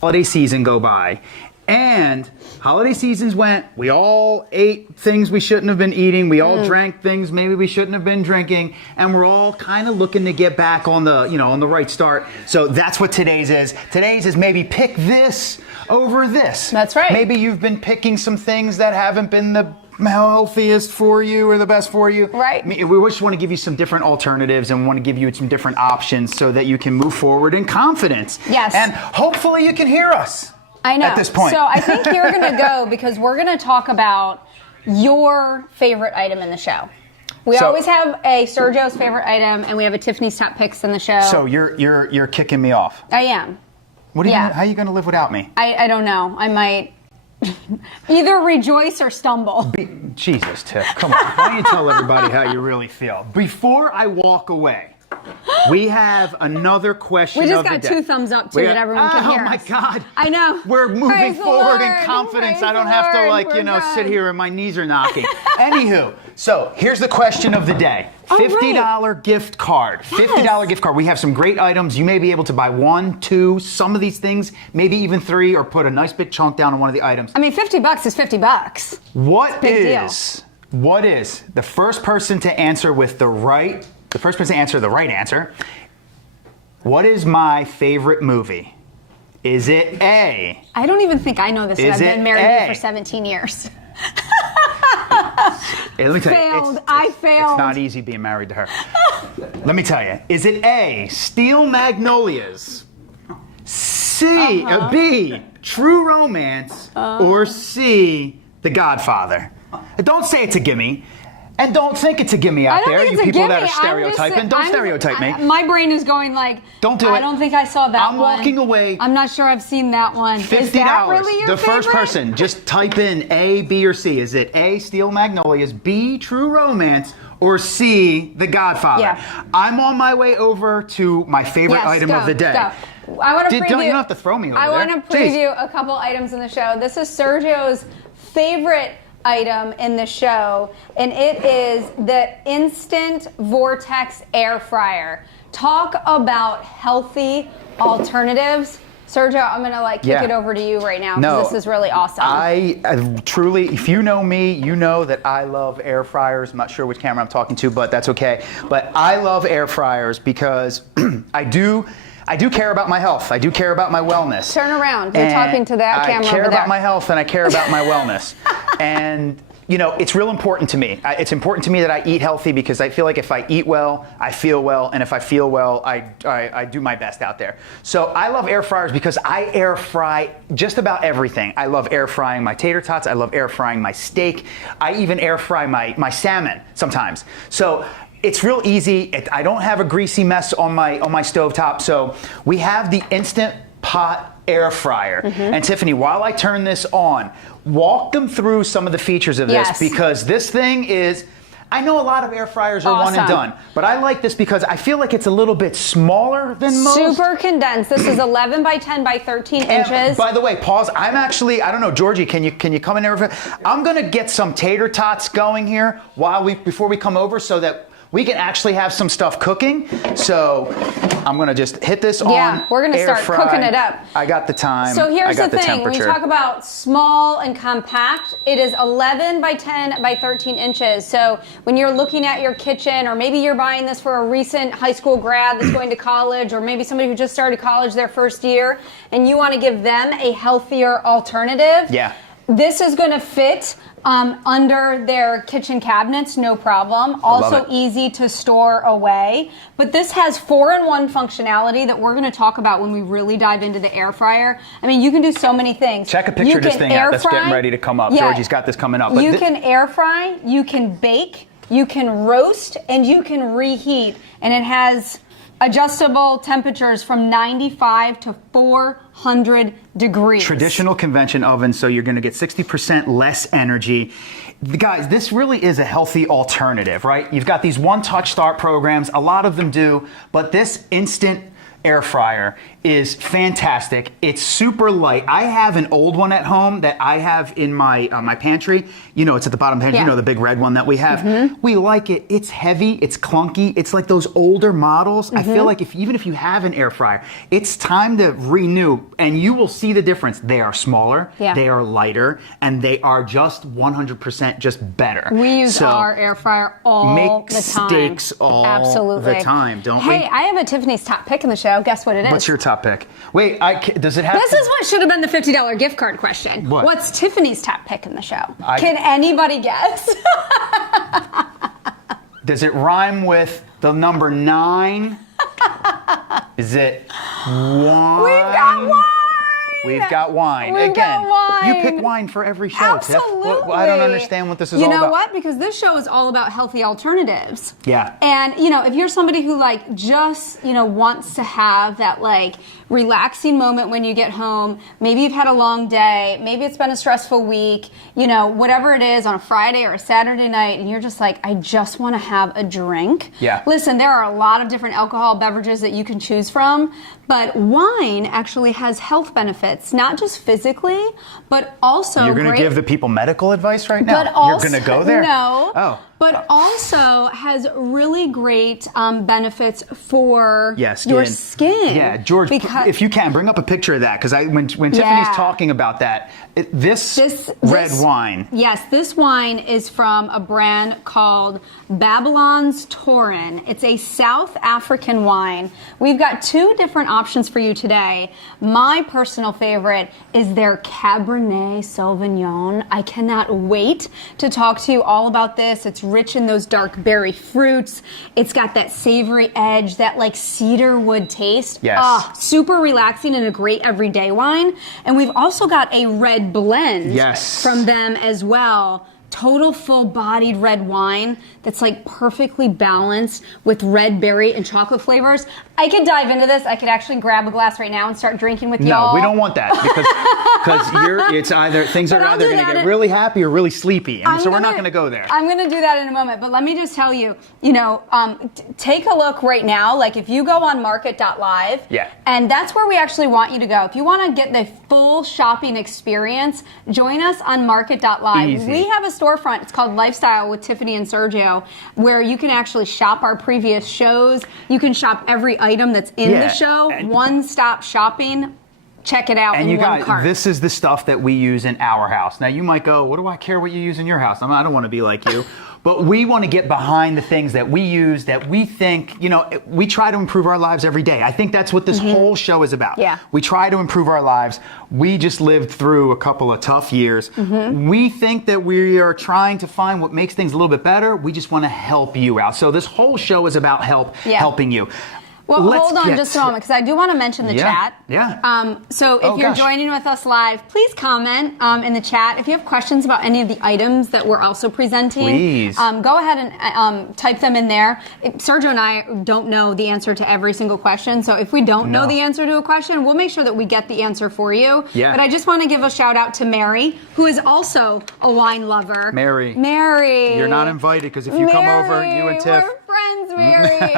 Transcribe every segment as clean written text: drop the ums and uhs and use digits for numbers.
holiday season go by. And holiday seasons went, we all ate things we shouldn't have been eating. We all drank things maybe we shouldn't have been drinking. And we're all kind of looking to get back on the, on the right start. So that's what today's is. Today's is maybe pick this over this. That's right. Maybe you've been picking some things that haven't been the healthiest for you or the best for you. Right. We just want to give you some different alternatives and want to give you some different options so that you can move forward in confidence. Yes. And hopefully you can hear us. I know. At this point. So I think you're going to go because we're going to talk about your favorite item in the show. We always have a Sergio's favorite item, and we have a Tiffany's top picks in the show. So you're kicking me off. I am. What are you? How are you going to live without me? I don't know. I might either rejoice or stumble. Jesus, Tiff, come on. Why don't you tell everybody how you really feel? Before I walk away, we have another question. We just of the got day. 2 thumbs up too that everyone can hear. Oh my us. God! I know. We're moving Praise the forward in Lord. confidence. Praise I don't the have to Lord. sit here and my knees are knocking. Anywho, so here's the question of the day: $50 gift card. $50 gift card. We have some great items. You may be able to buy 1, 2, some of these things, maybe even 3, or put a nice big chunk down on one of the items. I mean, $50 is $50. What Big is the first person to answer with the right answer? What is my favorite movie? Is it A? I don't even think I know this. Is I've been it married A? to you for 17 years. Hey, let me tell you, I failed. It's not easy being married to her. Let me tell you. Is it A, Steel Magnolias, B, True Romance, or C, The Godfather? Don't say it's a gimme. And don't think it's a gimme out there, you people that are stereotyping. Don't stereotype me. My brain is going like, don't do it. I don't think I saw that one. I'm walking away. I'm not sure I've seen that one. $50. Is that really your the favorite? first person, just type in A, B, or C. Is it A, Steel Magnolias, B, True Romance, or C, The Godfather? Yeah. I'm on my way over to my favorite item of the day. Go. I want to preview. You don't have to throw me over I there. want to preview a couple items in the show. This is Sergio's favorite item in the show, and it is the Instant Vortex Air Fryer. Talk about healthy alternatives. Sergio, I'm going to kick it over to you right now because this is really awesome. I truly, if you know me, you know that I love air fryers. I'm not sure which camera I'm talking to, but that's okay. But I love air fryers because I do care about my health. I do care about my wellness. Turn around. You're talking to that camera over there. I care about my health and I care about my wellness. And, it's real important to me. It's important to me that I eat healthy because I feel like if I eat well, I feel well. And if I feel well, I do my best out there. So I love air fryers because I air fry just about everything. I love air frying my tater tots. I love air frying my steak. I even air fry my salmon sometimes. So it's real easy. I don't have a greasy mess on my stovetop. So we have the Instant Pot Air Fryer. And Tiffany, while I turn this on, walk them through some of the features of this because this thing is, I know a lot of air fryers are one and done, but I like this because I feel like it's a little bit smaller than most. Super condensed. This is 11 by 10 by 13 inches. And by the way, pause. I'm actually, I don't know, Georgie, can you come in there? I'm gonna get some tater tots going here before we come over so that we can actually have some stuff cooking. So I'm gonna just hit this on. Yeah, we're gonna start cooking it up. I got the time. So here's the thing, temperature. when we talk about small and compact, it is 11 by 10 by 13 inches. So when you're looking at your kitchen, or maybe you're buying this for a recent high school grad that's going to college, or maybe somebody who just started college their first year, and you wanna give them a healthier alternative. Yeah. This is gonna fit under their kitchen cabinets, no problem. Also easy to store away. But this has 4-in-1 functionality that we're going to talk about when we really dive into the air fryer. I mean, you can do so many things. Check a picture of this thing out. That's getting ready to come up. Yeah. Georgie's got this coming up. You can air fry, you can bake, you can roast, and you can reheat. And it has adjustable temperatures from 95 to 400 degrees. Traditional convention oven, so you're going to get 60% less energy. Guys, this really is a healthy alternative, right? You've got these one-touch start programs. A lot of them do, but this instant air fryer is fantastic. It's super light. I have an old one at home that I have in my my pantry. You know, it's at the bottom of the pantry. Yeah. You know, the big red one that we have. We like it. It's heavy. It's clunky. It's like those older models. I feel like even if you have an air fryer, it's time to renew, and you will see the difference. They are smaller. Yeah. They are lighter, and they are just 100% just better. We use So, our air fryer all make the time. steaks all Absolutely. the time, don't we? Hey, I have a Tiffany's top pick in the show. Guess what it is? What's your top pick? Wait, does it have This is what should have been the $50 gift card question. What? What's Tiffany's top pick in the show? Can anybody guess? Does it rhyme with the number 9? Is it wine? We've got wine! We've got wine. We've Again, got wine. you pick wine for every show, Tiff. Absolutely. I don't understand what this is all about. You know what? Because this show is all about healthy alternatives. Yeah. And, you know, if you're somebody who, like, just, you know, wants to have that, like, relaxing moment when you get home, maybe you've had a long day, maybe it's been a stressful week, you know, whatever it is on a Friday or a Saturday night, and you're just like, I just want to have a drink. Yeah. Listen, there are a lot of different alcohol beverages that you can choose from, but wine actually has health benefits, not just physically, but also You're going to give the people medical advice right now? but also, You're going to go there? No. Oh. But also has really great benefits for your skin. Yeah, George, because if you can, bring up a picture of that. Because when Tiffany's talking about that, this red wine. Yes, this wine is from a brand called Babylon's Torin. It's a South African wine. We've got 2 different options for you today. My personal favorite is their Cabernet Sauvignon. I cannot wait to talk to you all about this. It's rich in those dark berry fruits. It's got that savory edge, that like cedar wood taste. Yes. Super relaxing and a great everyday wine. And we've also got a red blend from them as well. Total full-bodied red wine that's like perfectly balanced with red berry and chocolate flavors. I could dive into this. I could actually grab a glass right now and start drinking with y'all. No, we don't want that because it's either things are either going to get really happy or really sleepy, and so we're not going to go there. I'm going to do that in a moment, but let me just tell you, you know, take a look right now. Like if you go on market.live, and that's where we actually want you to go. If you want to get the full shopping experience, join us on market.live. Easy. We have a storefront. It's called Lifestyle with Tiffany and Sergio, where you can actually shop our previous shows. You can shop every item that's in the show. One-stop shopping. Check it out and in you one guys, cart. this is the stuff that we use in our house. Now you might go, what do I care what you use in your house? I don't want to be like you. But we want to get behind the things that we use, that we think, you know, we try to improve our lives every day. I think that's what this whole show is about. Yeah. We try to improve our lives. We just lived through a couple of tough years. We think that we are trying to find what makes things a little bit better. We just want to help you out. So this whole show is about helping you. Well, hold on just a moment, because I do want to mention the chat. So if you're joining with us live, please comment in the chat. If you have questions about any of the items that we're also presenting, please go ahead and type them in there. Sergio and I don't know the answer to every single question, so if we don't know the answer to a question, we'll make sure that we get the answer for you. But I just want to give a shout out to Mary, who is also a wine lover. Mary. You're not invited, because if you come over, you and Tiff. We're friends, Mary.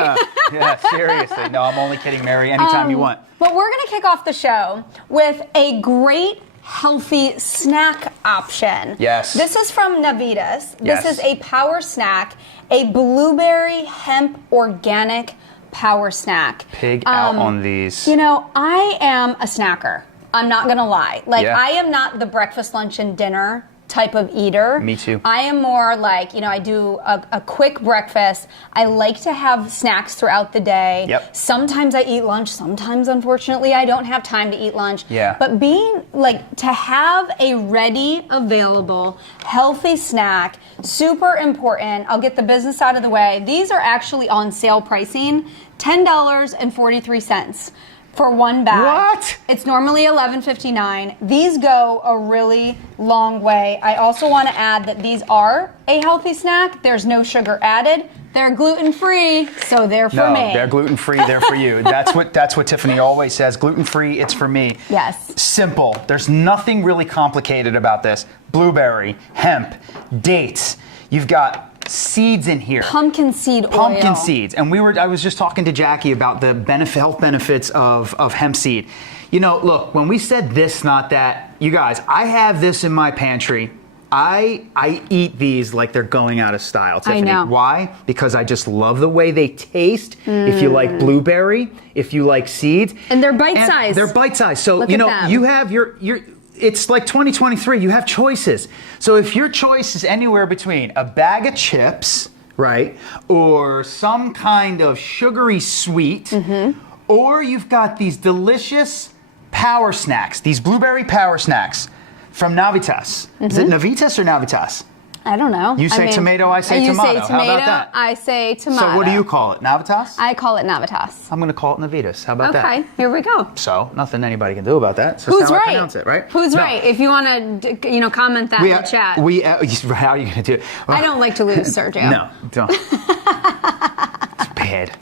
Yeah, seriously. No, I'm only kidding, Mary. Anytime you want. But we're going to kick off the show with a great healthy snack option. Yes. This is from Navitas. This is a power snack, a blueberry hemp organic power snack. Pig out on these. You know, I am a snacker. I'm not going to lie. Like, I am not the breakfast, lunch, and dinner type of eater. Me too. I am more like, you know, I do a quick breakfast. I like to have snacks throughout the day. Sometimes I eat lunch. Sometimes, unfortunately, I don't have time to eat lunch. But being like, to have a ready, available, healthy snack, super important. I'll get the business out of the way. These are actually on sale pricing, $10.43. For one bag. What? It's normally $11.59. These go a really long way. I also want to add that these are a healthy snack. There's no sugar added. They're gluten-free, so they're for me. No, they're gluten-free, they're for you. That's what Tiffany always says. Gluten-free, it's for me. Yes. Simple. There's nothing really complicated about this. Blueberry, hemp, dates. You've got seeds in here. Pumpkin seed oil. Pumpkin seeds. And I was just talking to Jackie about the health benefits of hemp seed. You know, look, when we said this, not that, you guys, I have this in my pantry. I eat these like they're going out of style, Tiffany. I know. Why? Because I just love the way they taste. If you like blueberry, if you like seeds. And they're bite-sized. They're bite-sized. So, Look you at know, them. you have it's like 2023, you have choices. So if your choice is anywhere between a bag of chips, right, or some kind of sugary sweet, or you've got these delicious power snacks, these blueberry power snacks from Navitas. Is it Navitas or Navitas? I don't know. You say tomato, I say you tomato. say tomato, How about that? I say tomato. So what do you call it? Navitas? I call it Navitas. I'm going to call it Navitas. How about that? Okay, here we go. So nothing anybody can do about that. So Who's that's how right? I pronounce it, right? Who's No. right? If you want to, comment that in the chat. How are you going to do it? I don't like to lose, Sergio. No, don't. It's bad.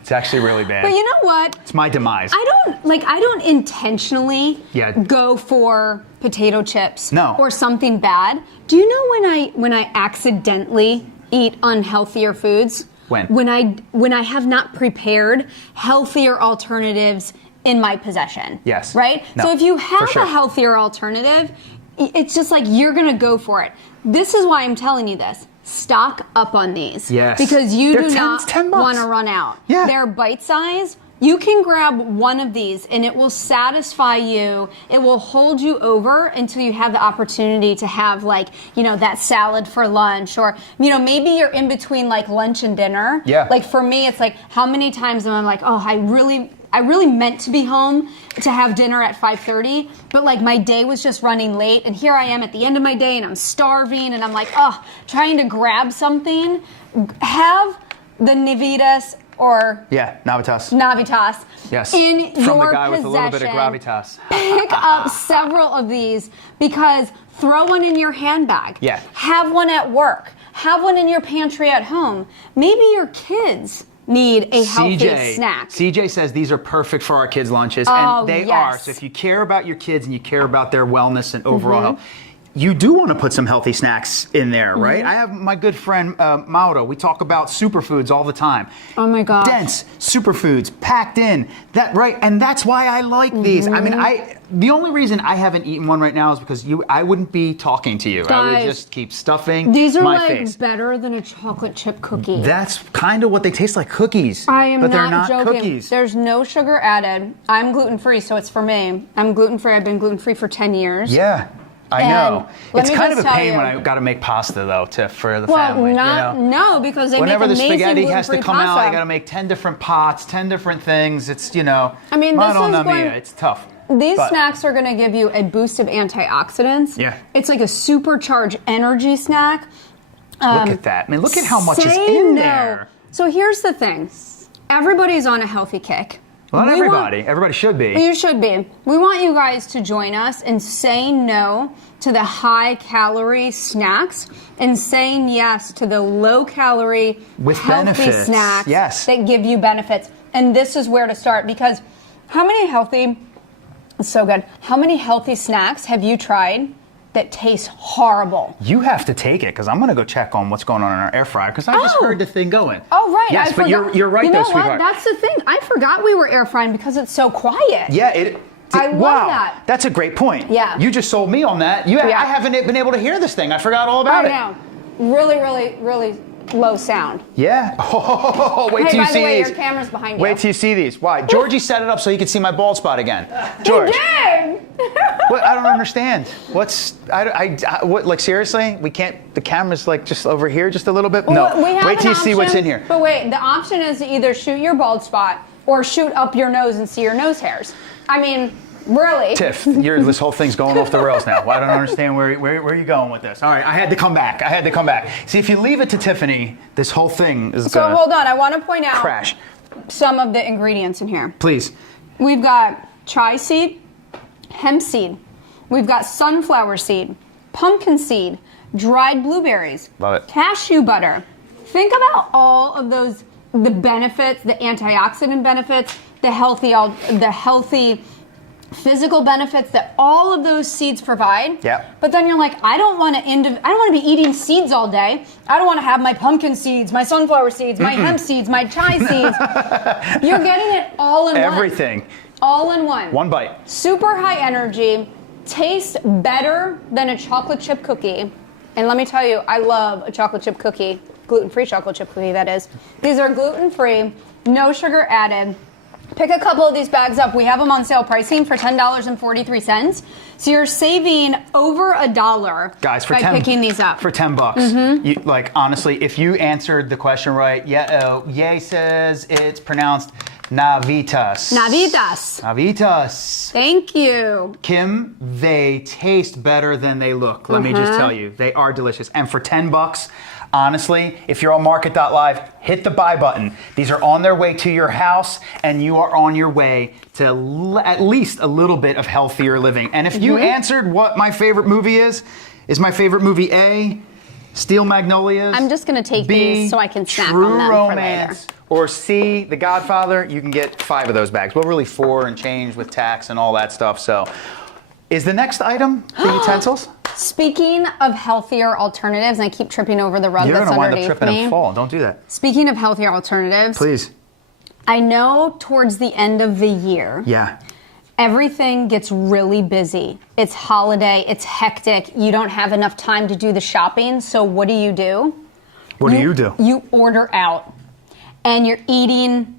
It's actually really bad. But you know what? It's my demise. I don't intentionally go for potato chips or something bad. Do you know when I accidentally eat unhealthier foods? When I have not prepared healthier alternatives in my possession. Yes. Right? No, so if you have sure. a healthier alternative, it's just like you're going to go for it. This is why I'm telling you this. Stock up on these. Yes. Because you They're do 10 not bucks. want to run out. Yeah. They're bite size. You can grab one of these and it will satisfy you. It will hold you over until you have the opportunity to have that salad for lunch, or, maybe you're in between like lunch and dinner. Yeah. Like for me, it's like, how many times am I like, oh, I really meant to be home to have dinner at 5:30, but like my day was just running late, and here I am at the end of my day and I'm starving and I'm like, trying to grab something. Have the Navitas or Navitas Yes. in From your the guy with a little bit of possession. gravitas. Pick up several of these, because throw one in your handbag. Yeah. Have one at work. Have one in your pantry at home. Maybe your kids need a healthy snack. CJ says these are perfect for our kids' lunches, Oh, and they yes. are. So if you care about your kids and you care about their wellness and overall health, you do want to put some healthy snacks in there, right? I have my good friend Mauro. We talk about superfoods all the time. Oh my gosh. Dense superfoods packed in. That right, and that's why I like these. I mean, the only reason I haven't eaten one right now is because I wouldn't be talking to you. I would Guys, just keep stuffing These are my like face. better than a chocolate chip cookie. That's kind of what they taste like, cookies. I am but they're not not joking. cookies. There's no sugar added. I'm gluten-free, so it's for me. I'm gluten-free. I've been gluten-free for 10 years. Yeah. I And know. let It's me kind of just a tell pain you- when I got to make pasta though for the Well, family. no, because they Whenever make the amazing spaghetti has to gluten-free come out, I pasta. got to make 10 different pots, 10 different things. It's I mean, this Madonna is going- mia. It's tough. These But- snacks are going to give you a boost of antioxidants. Yeah. It's like a supercharged energy snack. Look at that. I mean, look at how much is Say in no. there. So here's the thing. Everybody's on a healthy kick. Well, not We want- everybody. Everybody should be. You should be. We want you guys to join us in saying no to the high-calorie snacks and saying yes to the low-calorie, With healthy benefits. snacks Yes. that give you benefits. And this is where to start, because how many healthy snacks have you tried that taste horrible? You have to take it because I'm going to go check on what's going on in our air fryer because I just heard the thing going. Oh, right. Yes, I but forgot. you're right you though, know what? sweetheart. That's the thing. I forgot we were air frying because it's so quiet. Yeah, I love wow, that. That's a great point. Yeah. You just sold me on that. Yeah. I haven't been able to hear this thing. I forgot all about I it. know. Really, really, really low sound. Yeah. Oh, wait Hey, till you by the see way, these. your camera's behind you. Wait till you see these. Why? Georgie set it up so he could see my bald spot again. George. Dang! What? I don't understand. What? Like seriously? We can't. The camera's like just over here, just a little bit. Well, No. we have Wait till an you see what's option, in here. But wait, the option is to either shoot your bald spot or shoot up your nose and see your nose hairs. I mean, really. Tiff, this whole thing's going off the rails now. Well, I don't understand where are you going with this. All right, I had to come back. See, if you leave it to Tiffany, this whole thing is So gonna hold on, I want to point out crash. some of the ingredients in here. Please. We've got chai seed, hemp seed. We've got sunflower seed, pumpkin seed, dried blueberries, Love it. cashew butter. Think about all of those, the benefits, the antioxidant benefits, the healthy physical benefits that all of those seeds provide. Yeah. But then you're like, I don't want to be eating seeds all day. I don't want to have my pumpkin seeds, my sunflower seeds, my hemp seeds, my chai seeds. You're getting it all in one. Everything. All in one. One bite. Super high energy, tastes better than a chocolate chip cookie. And let me tell you, I love a chocolate chip cookie, gluten-free chocolate chip cookie, that is. These are gluten-free, no sugar added. Pick a couple of these bags up. We have them on sale pricing for $10.43. So you're saving over $1, guys, for by picking these up. For $10. You, like, honestly, if you answered the question right, Ye says it's pronounced Navitas. Navitas. Navitas. Thank you. Kim, they taste better than they look. Let me just tell you, they are delicious. And for $10, honestly, if you're on market.live, hit the buy button. These are on their way to your house, and you are on your way to at least a little bit of healthier living. And if you answered what my favorite movie is my favorite movie A, Steel Magnolias? I'm just going to take B, these so I can snack True on them Romance, for later. or C, The Godfather. You can get 5 of those bags. Well, really 4 and change with tax and all that stuff. So, is the next item the utensils? Speaking of healthier alternatives, and I keep tripping over the rug You're that's going to wind up underneath tripping me. and fall. Don't do that. Speaking of healthier alternatives, Please. I know towards the end of the year, Yeah. everything gets really busy. It's holiday, it's hectic. You don't have enough time to do the shopping. So what do? What do you do? You order out, and you're eating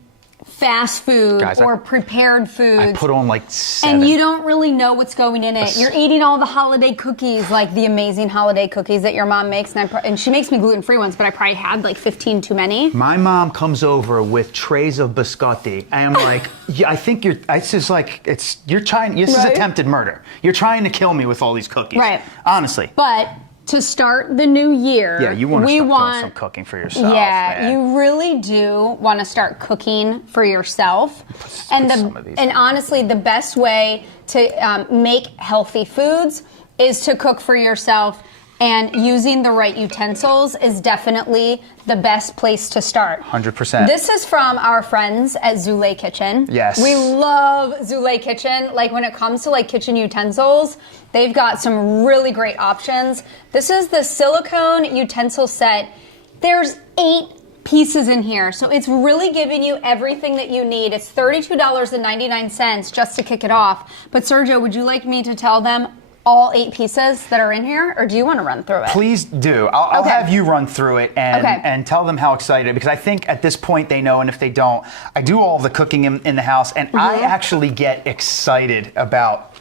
fast food Guys, or prepared foods. I put on like 7. And you don't really know what's going in it. You're eating all the holiday cookies, like the amazing holiday cookies that your mom makes. And she makes me gluten-free ones, but I probably had like 15 too many. My mom comes over with trays of biscotti. I am like, yeah, I think it's just like, you're trying, this is Right? attempted murder. You're trying to kill me with all these cookies. Right. Honestly. But to start the new year, Yeah, you want to we start want doing some cooking for yourself. Yeah, man. you really do want to start cooking for yourself. And some of these and in. honestly, the best way to make healthy foods is to cook for yourself. And using the right utensils is definitely the best place to start. 100%. This is from our friends at Zule Kitchen. Yes. We love Zule Kitchen. Like when it comes to like kitchen utensils, they've got some really great options. This is the silicone utensil set. There's 8 pieces in here. So it's really giving you everything that you need. It's $32.99 just to kick it off. But Sergio, would you like me to tell them all 8 pieces that are in here, or do you want to run through it? Please do. I'll Okay. have you run through it and, Okay. and tell them how excited, because I think at this point they know, and if they don't, I do all the cooking in the house, and I actually get excited about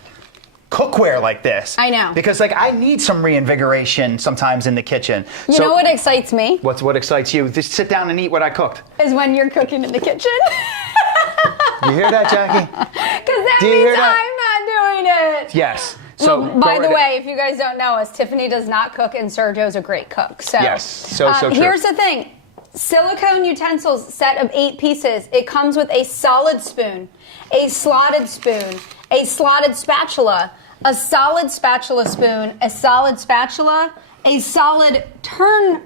cookware like this. I know. Because like I need some reinvigoration sometimes in the kitchen. You know what excites me? What excites you? Just sit down and eat what I cooked. Is when you're cooking in the kitchen. You hear that, Jackie? Because that Do you means hear that? I'm not doing it. Yes. So Well, by go the right way, if you guys don't know us, Tiffany does not cook, and Sergio's a great cook. So, Yes, so true. Here's the thing. Silicone utensils set of 8 pieces. It comes with a solid spoon, a slotted spoon, a slotted spatula, a solid spatula spoon, a solid spatula, a solid turner,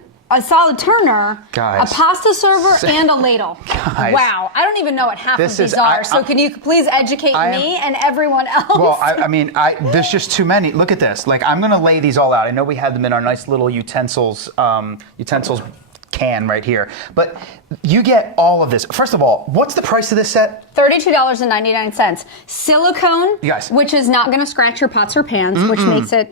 Guys. a pasta server, and a ladle. Guys. Wow, I don't even know what half This of these is- are. So can you please educate I am- me and everyone else? Well, I mean, there's just too many. Look at this. Like, I'm gonna lay these all out. I know we had them in our nice little utensils can right here, but you get all of this. First of all, what's the price of this set? $32.99. Silicone, You guys. which is not going to scratch your pots or pans, which makes it,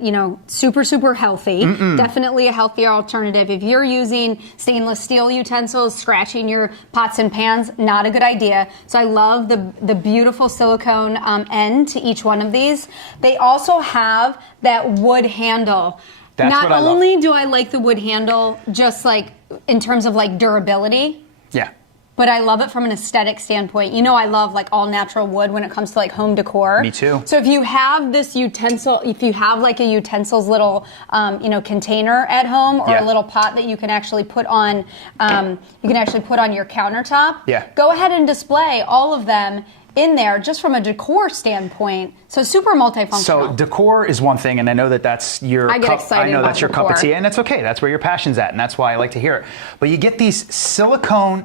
super, super healthy. Definitely a healthier alternative. If you're using stainless steel utensils, scratching your pots and pans, not a good idea. So I love the beautiful silicone end to each one of these. They also have that wood handle. That's Not what I love. only do I like the wood handle, just like in terms of like durability, Yeah. but I love it from an aesthetic standpoint. I love like all natural wood when it comes to like home decor. Me too. So if you have this utensil, if you have like a utensils little, container at home, or Yeah. a little pot that you can actually put on, your countertop. Yeah. Go ahead and display all of them in there just from a decor standpoint. So super multifunctional. So decor is one thing, and I know that's your I get excited I know about that's your cup of decor. tea, and that's okay. That's where your passion's at, and that's why I like to hear it. But you get these silicone.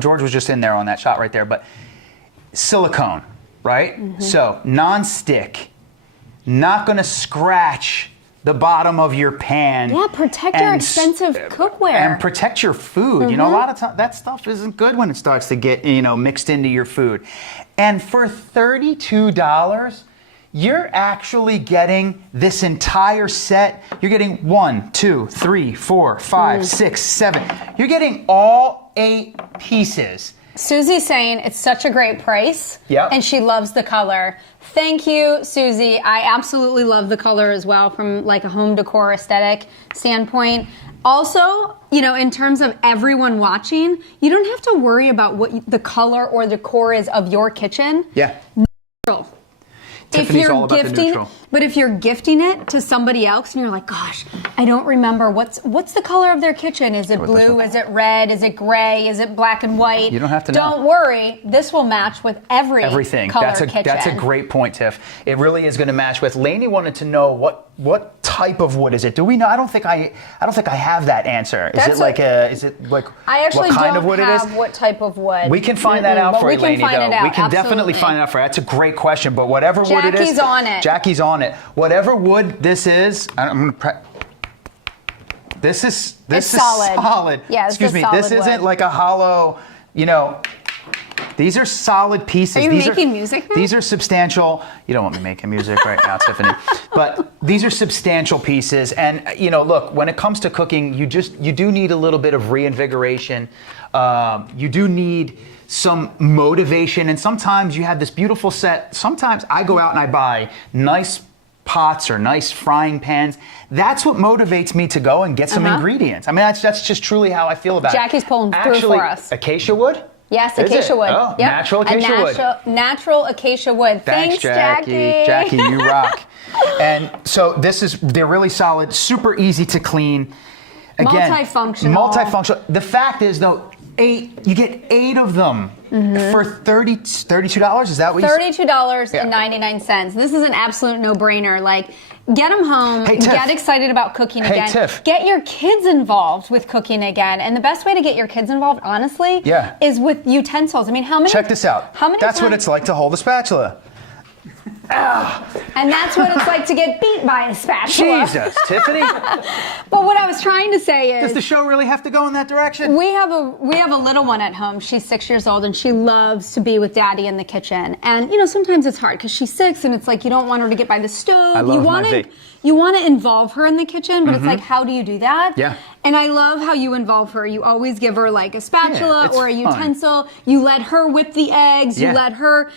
George was just in there on that shot right there, but silicone. right? So non-stick, not gonna scratch the bottom of your pan. Yeah, protect your expensive cookware. And protect your food. You know, a lot of times that stuff isn't good when it starts to get, mixed into your food. And for $32, you're actually getting this entire set. You're getting 1, 2, 3, 4, 5, 6, 7. You're getting all 8 pieces. Susie's saying it's such a great price, and she loves the color. Thank you, Susie. I absolutely love the color as well from like a home decor aesthetic standpoint. Also, in terms of everyone watching, you don't have to worry about what the color or decor is of your kitchen. Yeah. Neutral. Tiffany's all about the neutral. But if you're gifting it to somebody else and you're like, gosh, I don't remember what's the color of their kitchen. Is it blue? Is it red? Is it gray? Is it black and white? You don't have to know. Don't worry. This will match with everything. Color kitchen. That's a great point, Tiff. It really is going to match with. Lainey wanted to know what type of wood is it? Do we know? I don't think I have that answer. Is it like I actually what kind don't of wood have it is? what type of wood. We can find that out for you, Lainey, though. We can definitely absolutely. find it out for you. That's a great question. But whatever wood it is, Jackie's on it. Jackie's on it. Whatever wood this is, I'm gonna. This is solid. Yeah, excuse me. solid This isn't wood. like a hollow. These are solid pieces. Are you making music now? These are substantial. You don't want me making music right now, Tiffany. But these are substantial pieces. And, look, when it comes to cooking, you do need a little bit of reinvigoration. You do need some motivation. And sometimes you have this beautiful set. Sometimes I go out and I buy nice pots or nice frying pans. That's what motivates me to go and get some ingredients. I mean, that's just truly how I feel about it. Jackie's pulling through for us. Acacia wood? Yes, acacia wood. Oh, yep. natural acacia wood. Natural acacia wood. Thanks, Jackie. Jackie, you rock. And so they're really solid, super easy to clean. Again, multifunctional. The fact is, though, you get 8 of them for $32. Is that what you said? $32.99. This is an absolute no-brainer. Like, get them home. Hey, Tiff. Get excited about cooking again. Tiff. Get your kids involved with cooking again. And the best way to get your kids involved, honestly, is with utensils. I mean, how many? Check this out. How many? That's what it's like to hold a spatula. And that's what it's like to get beat by a spatula. Jesus, Tiffany. But what I was trying to say is, does the show really have to go in that direction? We have a little one at home. She's 6 years old, and she loves to be with Daddy in the kitchen. And sometimes it's hard because she's 6, and it's like you don't want her to get by the stove. I love you want to involve her in the kitchen, but it's like, how do you do that? Yeah. And I love how you involve her. You always give her like a spatula or a utensil. You let her whip the eggs. You let her,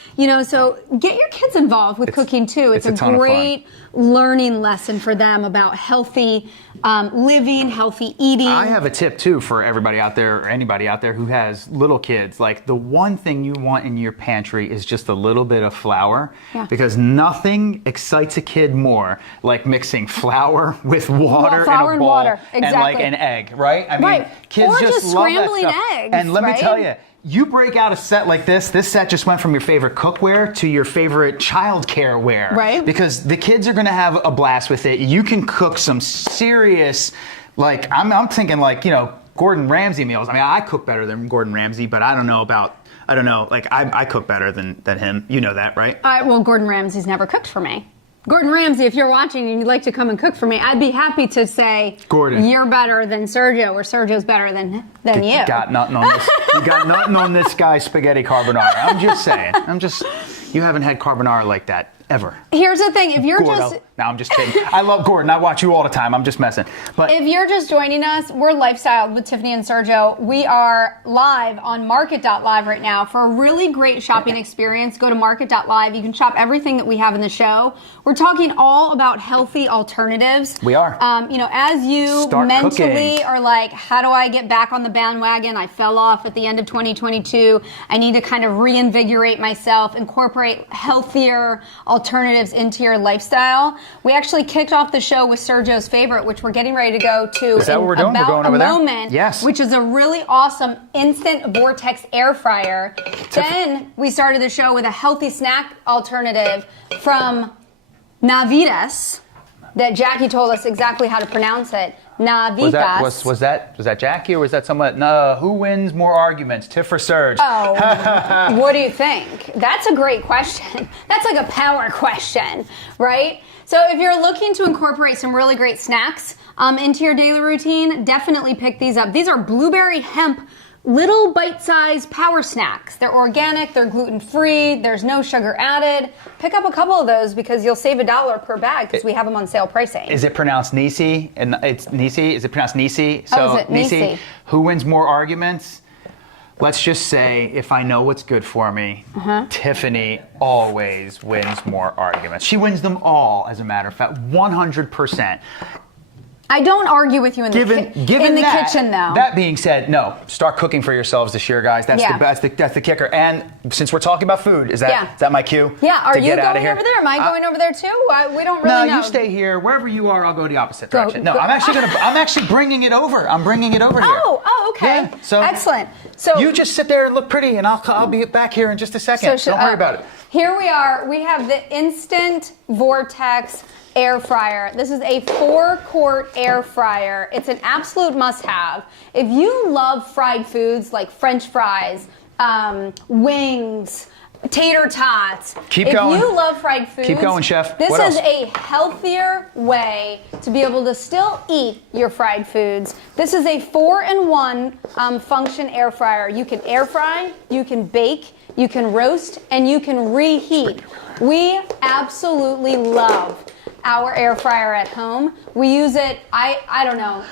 so get your kids involved with cooking too. It's a great learning lesson for them about healthy living, healthy eating. I have a tip too for everybody out there or anybody out there who has little kids. Like, the one thing you want in your pantry is just a little bit of flour, because nothing excites a kid more like mixing flour with water in a bowl and like an egg, right? I mean, kids or just love scrambling that stuff. eggs, and let me tell you, you break out a set like this. This set just went from your favorite cookware to your favorite childcare wear. Right. Because the kids are going to have a blast with it. You can cook some serious, like, I'm thinking like, Gordon Ramsay meals. I mean, I cook better than Gordon Ramsay, but I don't know, like, I cook better than him. You know that, right? Well, Gordon Ramsay's never cooked for me. Gordon Ramsay, if you're watching and you'd like to come and cook for me, I'd be happy to say, Gordon, you're better than Sergio, or Sergio's better than you. You got nothing on this. You got nothing on this guy's spaghetti carbonara. I'm just saying. You haven't had carbonara like that ever. Here's the thing, if you're Gordo. No, I'm just kidding. I love Gordon. I watch you all the time. I'm just messing. But if you're just joining us, we're Lifestyle with Tiffany and Sergio. We are live on Market.live right now for a really great shopping experience. Go to Market.live. You can shop everything that we have in the show. We're talking all about healthy alternatives. We are. As you Start mentally cooking. are like, how do I get back on the bandwagon? I fell off at the end of 2022. I need to kind of reinvigorate myself, incorporate healthier alternatives into your lifestyle. We actually kicked off the show with Sergio's favorite, which we're getting ready to go to Is that what we're doing? We're going over there? Moment, yes. Which is a really awesome instant vortex air fryer. Then we started the show with a healthy snack alternative from Navitas. that Jackie told us exactly how to pronounce it. Navitas. Was that Jackie or was that someone? No, who wins more arguments, Tiff or Serge? Oh, what do you think? That's a great question. That's like a power question, right? So if you're looking to incorporate some really great snacks into your daily routine, definitely pick these up. These are blueberry hemp little bite-sized power snacks. They're organic, they're gluten-free, there's no sugar added. Pick up a couple of those because you'll save $1 per bag because we have them on sale pricing. Is it pronounced Nisi? And it's Nisi? Is it pronounced Nisi? So is it Nisi? Who wins more arguments? Let's just say if I know what's good for me, Tiffany always wins more arguments. She wins them all, as a matter of fact, 100%. I don't argue with you in the kitchen, though. That being said, no, start cooking for yourselves this year, guys. That's the kicker. And since we're talking about food, is that my cue? Yeah. Are you going over there? Am I going over there too? We don't really know. No, you stay here. Wherever you are, I'll go the opposite direction. No, I'm actually bringing it over. I'm bringing it over here. Oh, okay. Yeah, so excellent. So you just sit there and look pretty, and I'll be back here in just a second. Don't worry about it. Here we are. We have the Instant Vortex air fryer. This is a 4-quart air fryer. It's an absolute must-have. If you love fried foods like French fries, wings, tater tots. Keep going. If you love fried foods, keep going, chef. This is a healthier way to be able to still eat your fried foods. This is a 4-in-1 function air fryer. You can air fry, you can bake, you can roast, and you can reheat. We absolutely love our air fryer at home. We use it, I don't know,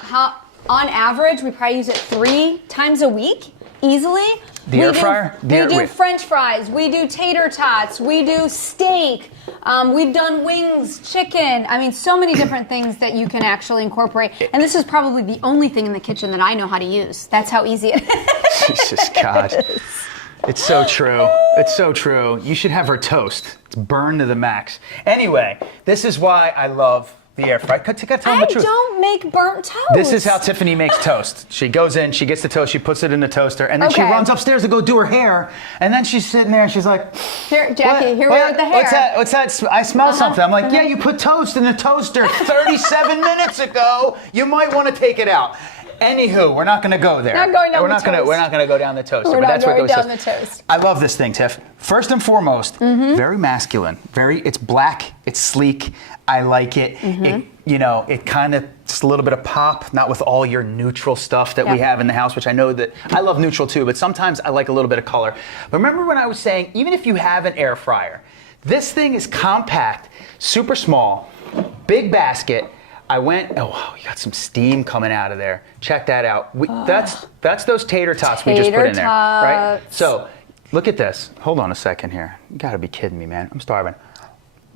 on average, we probably use it 3 times a week, easily. The air fryer? We do French fries, we do tater tots, we do steak, we've done wings, chicken. I mean, so many different things that you can actually incorporate. And this is probably the only thing in the kitchen that I know how to use. That's how easy it is. Jesus, God. It's so true. It's so true. You should have her toast. It's burned to the max. Anyway, this is why I love the air fryer. I don't make burnt toast. This is how Tiffany makes toast. She goes in, she gets the toast, she puts it in the toaster, and then she runs upstairs to go do her hair, and then she's sitting there and she's like, "Here, Jackie, here we are with the hair. What's that? I smell something." I'm like, "Yeah, you put toast in the toaster 37 minutes ago. You might want to take it out." Anywho, we're not going to go there. We're not going to go down the toaster. We're but not that's going what goes down the toast. I love this thing, Tiff. First and foremost, very masculine. It's black. It's sleek. I like it. It kind of just a little bit of pop, not with all your neutral stuff that we have in the house, which I know that I love neutral too, but sometimes I like a little bit of color. But remember when I was saying, even if you have an air fryer, this thing is compact, super small, big basket. I went, you got some steam coming out of there. Check that out. That's those tater tots we just put in there, right? So look at this. Hold on a second here. You gotta be kidding me, man. I'm starving.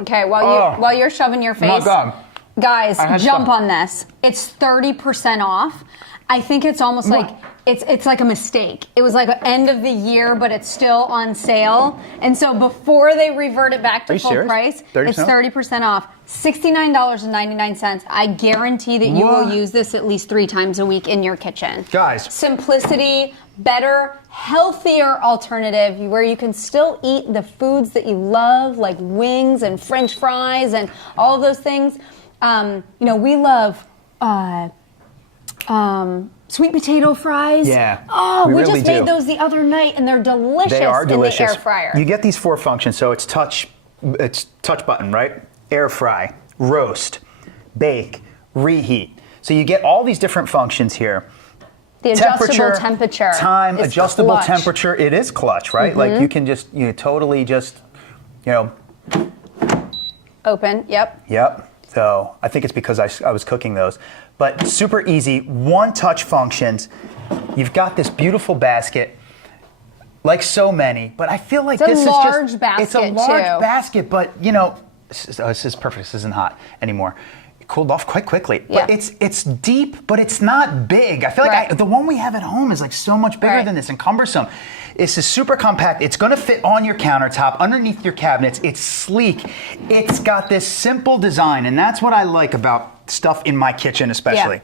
Okay, while you're shoving your face, my God. Guys, jump on this. It's 30% off. I think it's almost like it's like a mistake. It was like end of the year, but it's still on sale. And so before they revert it back to full price, it's 30% off. $69.99. I guarantee that you will use this at least 3 times a week in your kitchen. Guys. Simplicity, better, healthier alternative where you can still eat the foods that you love, like wings and French fries and all of those things. We love sweet potato fries. Yeah. Oh, we really just made those the other night, and they're delicious. They are delicious in the air fryer. You get these 4 functions, so it's touch button, right? Air fry, roast, bake, reheat. So you get all these different functions here. The adjustable temperature. Time, is adjustable clutch. Temperature. It is clutch, right? Like you can just, totally just, Open, yep. Yep. So I think it's because I was cooking those. But super easy, one-touch functions. You've got this beautiful basket, like so many. But I feel like it's a large basket, but this is perfect. This isn't hot anymore. It cooled off quite quickly. Yeah. But it's deep, but it's not big. I feel like the one we have at home is like so much bigger than this and cumbersome. This is super compact. It's going to fit on your countertop, underneath your cabinets. It's sleek. It's got this simple design, and that's what I like about stuff in my kitchen especially.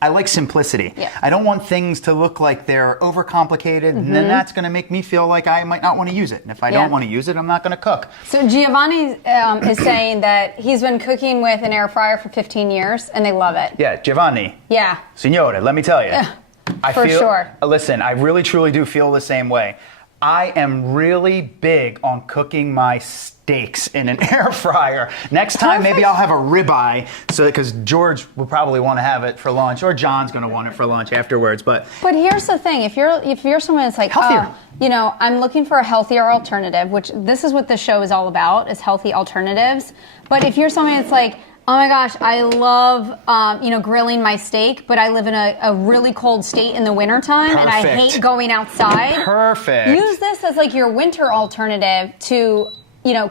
I like simplicity. Yeah. I don't want things to look like they're overcomplicated, and then that's going to make me feel like I might not want to use it. And if I don't want to use it, I'm not going to cook. So Giovanni is saying that he's been cooking with an air fryer for 15 years, and they love it. Yeah, Giovanni. Yeah. Signore, let me tell you. For sure. Listen, I really, truly do feel the same way. I am really big on cooking my steaks in an air fryer. Next time, maybe I'll have a ribeye, because George will probably want to have it for lunch, or John's going to want it for lunch afterwards. But here's the thing: if you're someone that's like, healthier. I'm looking for a healthier alternative, which this is what this show is all about, is healthy alternatives. But if you're someone that's like, oh my gosh, I love grilling my steak, but I live in a really cold state in the wintertime, and I hate going outside. Perfect. Use this as like your winter alternative to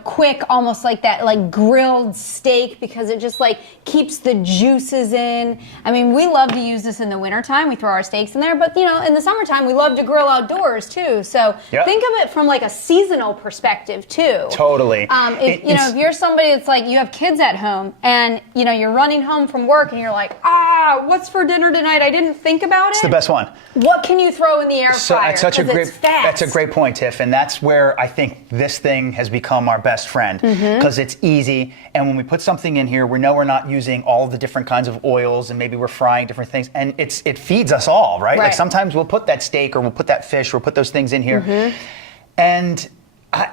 quick, almost like that, like grilled steak, because it just like keeps the juices in. I mean, we love to use this in the wintertime. We throw our steaks in there, but in the summertime, we love to grill outdoors too. So think of it from like a seasonal perspective too. Totally. If you're somebody that's like, you have kids at home and you're running home from work and you're like, what's for dinner tonight? I didn't think about it. It's the best one. What can you throw in the air fryer? That's a great point, Tiff, and that's where I think this thing has become our best friend, because it's easy, and when we put something in here, we know we're not using all the different kinds of oils, and maybe we're frying different things, and it feeds us all, right? Like sometimes we'll put that steak or we'll put that fish or we'll put those things in here, and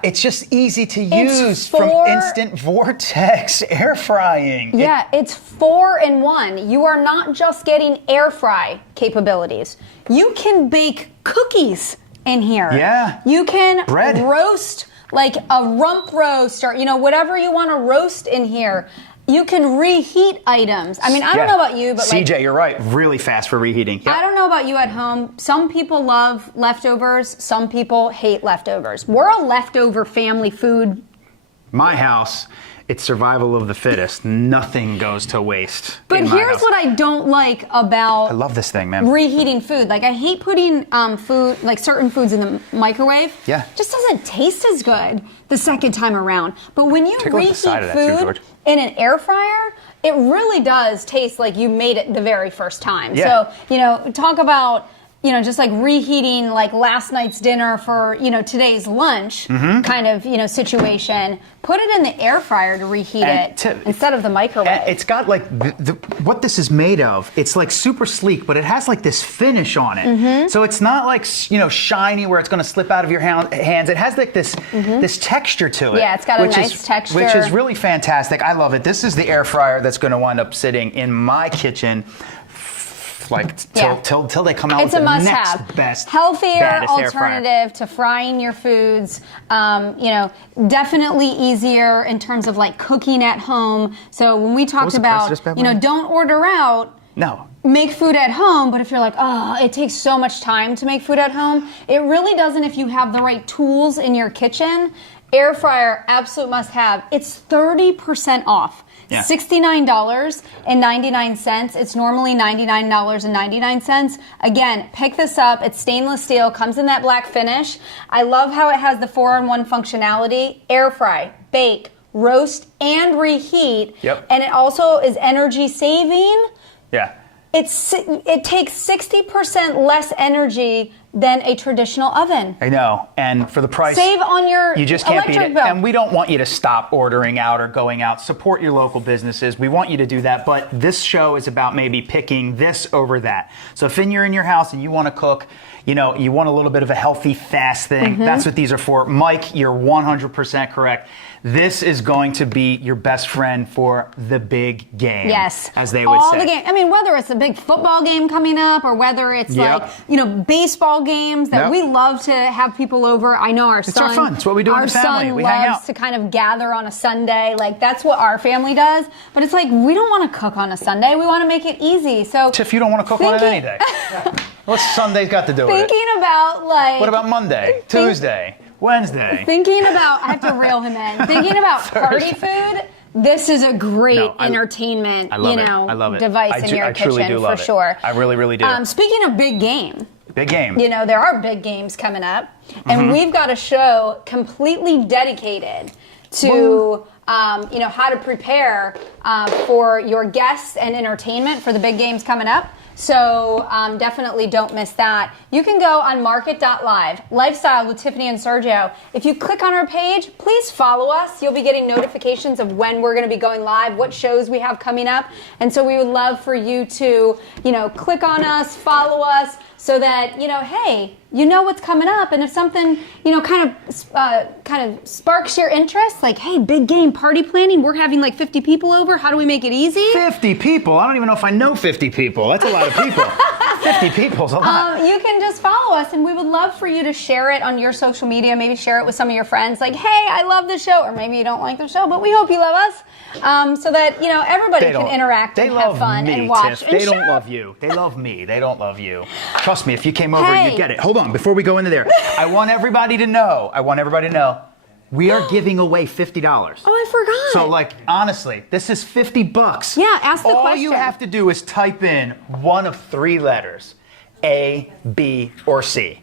it's just easy to use from instant vortex air frying. Yeah, it's 4-in-1. You are not just getting air fry capabilities. You can bake cookies in here. Yeah. You can bread. Roast like a rump roast, or whatever you want to roast in here. You can reheat items. I mean, I don't know about you, but CJ, you're right. Really fast for reheating. Yep. I don't know about you at home. Some people love leftovers. Some people hate leftovers. We're a leftover family food. My house, it's survival of the fittest. Nothing goes to waste. But here's what I don't like about I love this thing, man. Reheating food. Like, I hate putting food, like certain foods in the microwave. Yeah. It just doesn't taste as good the second time around. But when you reheat food in an air fryer, it really does taste like you made it the very first time. Yeah. So, talk about just like reheating like last night's dinner for, today's lunch kind of, situation. Put it in the air fryer to reheat it instead of the microwave. It's got like what this is made of. It's like super sleek, but it has like this finish on it. So it's not like, shiny where it's going to slip out of your hands. It has like this this texture to it. Yeah, it's got a nice texture. Which is really fantastic. I love it. This is the air fryer that's going to wind up sitting in my kitchen till they come out with the next best, healthier alternative to frying your foods. Definitely easier in terms of like cooking at home. So when we talked about, don't order out. No. Make food at home, but if you're like, it takes so much time to make food at home, it really doesn't if you have the right tools in your kitchen. Air fryer, absolute must have. It's 30% off. Yeah. $69.99. It's normally $99.99. Again, pick this up. It's stainless steel, comes in that black finish. I love how it has the 4-in-1 functionality. Air fry, bake, roast, and reheat. Yep. And it also is energy saving. Yeah. It takes 60% less energy than a traditional oven. I know, and for the price, save on your you just can't beat it. Bill. And we don't want you to stop ordering out or going out. Support your local businesses. We want you to do that, but this show is about maybe picking this over that. So if you're in your house and you want to cook, you want a little bit of a healthy, fast thing, that's what these are for. Mike, you're 100% correct. This is going to be your best friend for the big game. Yes. As they would say. All the game. I mean, whether it's a big football game coming up or whether it's baseball games that we love to have people over. I know our son. It's our fun. It's what we do in the family. We hang out. Our son loves to kind of gather on a Sunday. Like, that's what our family does. But it's like, we don't want to cook on a Sunday. We want to make it easy. So Tiff, you don't want to cook on any day. What's Sunday's got to do with it? Thinking about, like... What about Monday, Tuesday, Wednesday? Thinking about... I have to reel him in. Thinking about party food... This is a great entertainment, I love it. device in your kitchen for sure. I really, really do. Speaking of big game. Big game. There are big games coming up, and we've got a show completely dedicated to how to prepare for your guests and entertainment for the big games coming up. So definitely don't miss that. You can go on market.live, Lifestyle with Tiffany and Sergio. If you click on our page, please follow us. You'll be getting notifications of when we're going to be going live, what shows we have coming up. And so we would love for you to, click on us, follow us, so that, hey, you know what's coming up. And if something, kind of sparks your interest, like, hey, big game party planning, we're having like 50 people over. How do we make it easy? 50 people? I don't even know if I know 50 people. That's a lot of people. 50 people's a lot. You can just follow us, and we would love for you to share it on your social media. Maybe share it with some of your friends. Like, hey, I love the show. Or maybe you don't like the show, but we hope you love us. So that, everybody can interact and have fun and watch. Tiff. They don't love you. They love me. They don't love you. Trust me, if you came over, you'd get it. Hold on, before we go into there, I want everybody to know, we are giving away $50. Oh, I forgot. So, honestly, this is $50. Yeah, ask the question. All you have to do is type in one of 3 letters, A, B, or C.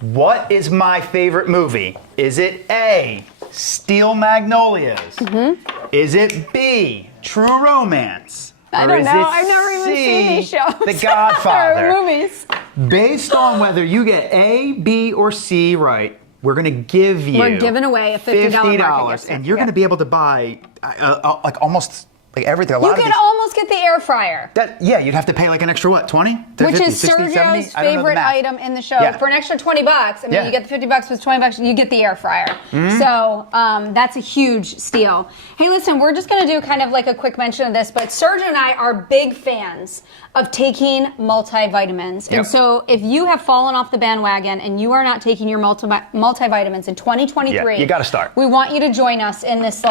What is my favorite movie? Is it A, Steel Magnolias? Mm-hmm. Is it B, True Romance? I don't know. I've never even seen these shows. The Godfather. Movies. Based on whether you get A, B, or C right, we're going to give you. We're giving away a $50 and you're going to be able to buy almost everything. You could almost get the air fryer. You'd have to pay an extra what, 20? Which 50, is 60, Sergio's 70? favorite item in the show. Yeah. For an extra $20, you get the $50 plus $20, you get the air fryer. Mm-hmm. So that's a huge steal. Hey, listen, we're just going to do kind of a quick mention of this, but Sergio and I are big fans of taking multivitamins. Yep. And so if you have fallen off the bandwagon and you are not taking your multivitamins in 2023, you got to start. We want you to join us in this